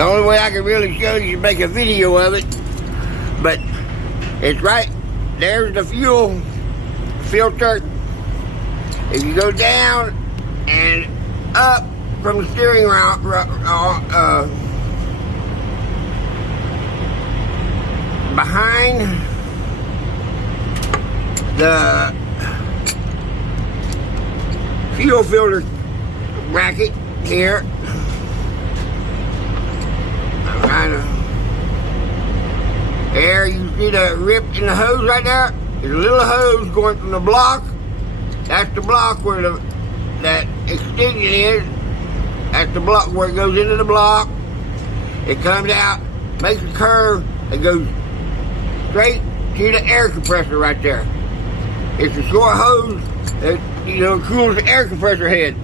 The only way I can really show you is make a video of it. But it's right, there's the fuel filter. If you go down and up from the steering wheel, behind the fuel filter bracket here, I'm trying to, there you see the rip in the hose right there. There's a little hose going from the block. That's the block where that extension is. That's the block where it goes into the block. It comes out, makes a curve, and goes straight to the air compressor right there. It's a short hose that, cools the air compressor head.